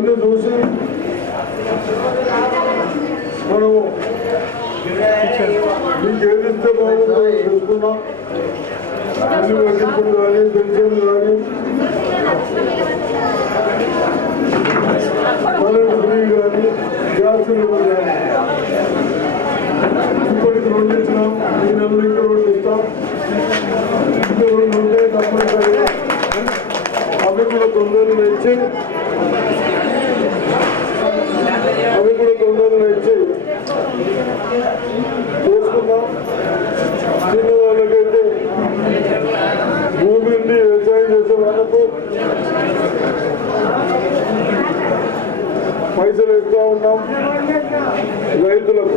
ఇవన్నీ చూసి మనం మీకు ఏది ఇస్తే బాగుంటుందో తెలుసుకున్నాం ఇల్లు కానీ పెన్షన్లు కానీ కరెంట్ ఫ్రీ కానీ గ్యాస్ కానీ ఇప్పటికి రెండు ఇచ్చినాం. ఈ నెలలో ఇంకా రెండు ఇస్తాం. ఇంకా రెండు ఉంటే తప్పనిసరిగా అవి కూడా తొందరగా ఇచ్చి అవి కూడా తొందరగా ఇచ్చి చేసుకుందాం చిన్న వాళ్ళకైతే భూమి ఉండి వ్యవసాయం చేసే వాళ్ళకు పైసలు ఇస్తూ ఉన్నాం. రైతులకు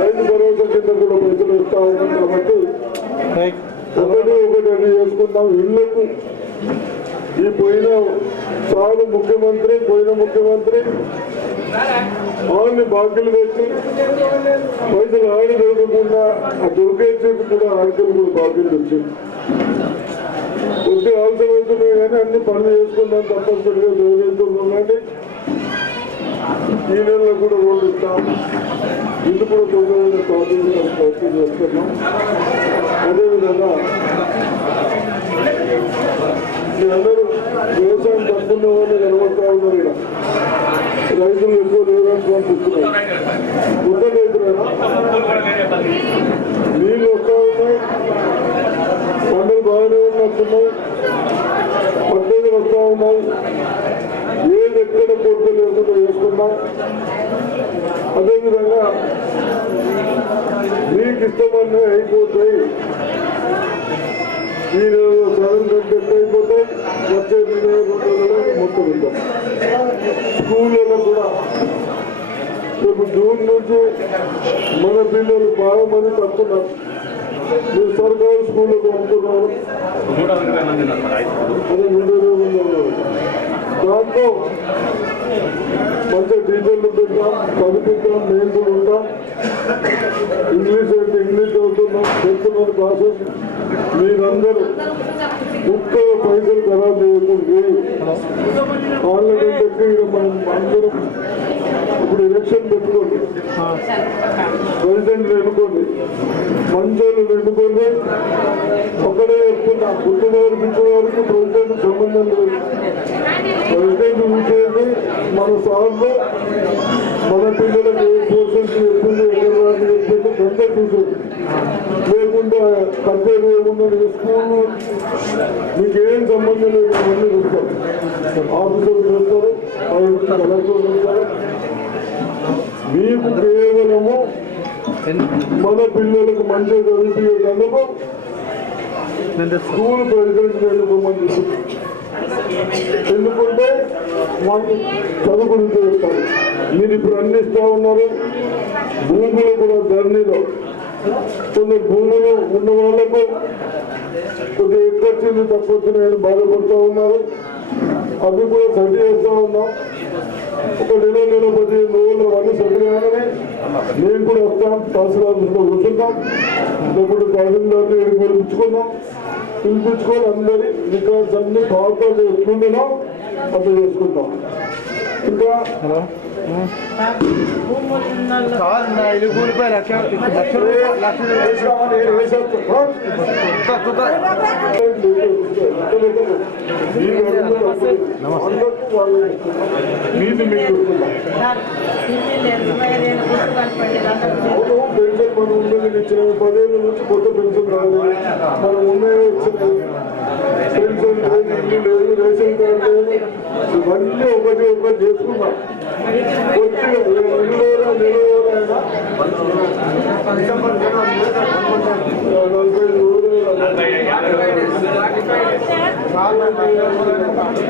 రైతు భరోసా కింద కూడా పైసలు ఇస్తూ ఉన్నాం కాబట్టి ఒకటి ఒకటి అన్ని చేసుకుందాం. ఇళ్ళకు ఈ పోయిన సాగు ముఖ్యమంత్రి పోయిన ముఖ్యమంత్రి. ఆడిని బాకీలు పెట్టి పైసలు ఆడి దొరకకుండా ఆ దొరికే చెప్పి కూడా ఆడికలు కూడా బాకీలు వచ్చింది కొద్ది అవసరం అవుతున్నాయి కానీ అన్ని పనులు చేసుకుందాం తప్పనిసరిగా దొరికిస్తున్నాండి ఈ నెలలో కూడా రోడ్డు ఇస్తాం. ఇల్లు కూడా తొందరగా సాధించడం ప్రయత్నం చేస్తున్నాం. అదేవిధంగా మీ వ్యవసాయం తప్పున్న వాళ్ళు నిలబడతా ఉన్నారు ఇక్కడ. రైతులు ఎక్కువ లేదని అనిపిస్తున్నారు కొత్త రైతులైనా నీళ్ళు వస్తూ ఉన్నాయి. పండుగ బాగానే ఉన్నట్టున్నాయి. పండుగలు వస్తూ ఉన్నాయి. ఏది ఎక్కడ కోరిక లేకుండా వేసుకున్నాం. అదేవిధంగా మీకు ఇష్టమన్నీ అయిపోతాయి. మీరు నెలలో సగం కంటే ఎక్కువ అయిపోతాయి వచ్చే వినియోగంలో మొత్తం ఉందాం స్కూళ్ళలో కూడా రేపు జూన్ నుంచి మన పిల్లలు బాగా మంది తప్పున్నారు మీరు సర్కారు స్కూళ్ళకు పంపుతున్నారు అదే ముందు ఉన్నారు దాంట్లో మంచి టీచర్లు పెట్టాం చదివిద్దాం నేను కూడా ఉంటాం ఇంగ్లీష్ అంటే ఇంగ్లీష్ చదువుతున్నాం చెప్తున్నాం క్లాసెస్ మీరందరూ ముప్పై పైసలు ఖరాబ్ చేయకుండా ఆన్లైన్ పెట్టి మనం అందరం ఇప్పుడు ఎలక్షన్ పెట్టుకోండి. ప్రెసిడెంట్ ఎన్నుకోండి. మంచోళ్ళు ఎన్నుకోండి. ఒకటే చెప్తున్నా పుట్టినవారు పిచ్చినవారికి ప్రెసిడెంట్ సంబంధం లేదు. సార్లు మన పిల్లలకు పోషన్స్ చెప్పింది ఎక్కడ గంట చూసేది లేకుండా కట్టే లేకుండా స్కూల్. మీకేం సంబంధం లేదు అవన్నీ చూస్తారు ఆఫీసర్లు చూస్తారు కలెక్టర్ చూస్తారు మీకు కేవలము మన పిల్లలకు మంచిగా చదివించేందుకు స్కూల్ ప్రెసిడెంట్ ఎన్నుకోమని చెప్తుంది ఎందుకంటే మాకు చదువు గురించి చెప్తారు మీరు ఇప్పుడు అన్ని ఉన్నారు. భూములు కూడా ధరణిలో. కొన్ని భూములు ఉన్న వాళ్ళకు కొద్దిగా ఎక్కువ వచ్చింది తక్కువ వచ్చినాయని బాధపడుతూ ఉన్నారు. అవి కూడా సర్ది చేస్తూ ఉన్నాం. ఒక నెల నెల పదిహేను రోజులు అవన్నీ సర్ది కాగానే నేను కూడా వస్తాం. తహసీల్దార్లో కూర్చుంటాం. ఇప్పుడు తహసీల్దార్ని పిలిపించుకుందాం పిలిపించుకొని అందరి రికార్డ్స్ అన్ని పాత్రలు ఎట్లుండినో అట్లా చేసుకుంటాం. ఇంకా కాదు నా ఇల్లు కూలిపోయి లక్ష లక్ష రూపాయలు లక్ష రూపాయలు వేసేస్తా. మీది మీకు అవును, పెన్షన్ మనం ఉన్నది ఇచ్చిన పదేళ్ళ నుంచి కొత్త పెన్షన్ రాలేదు మనం ఉన్నదే చేసుకున్నాం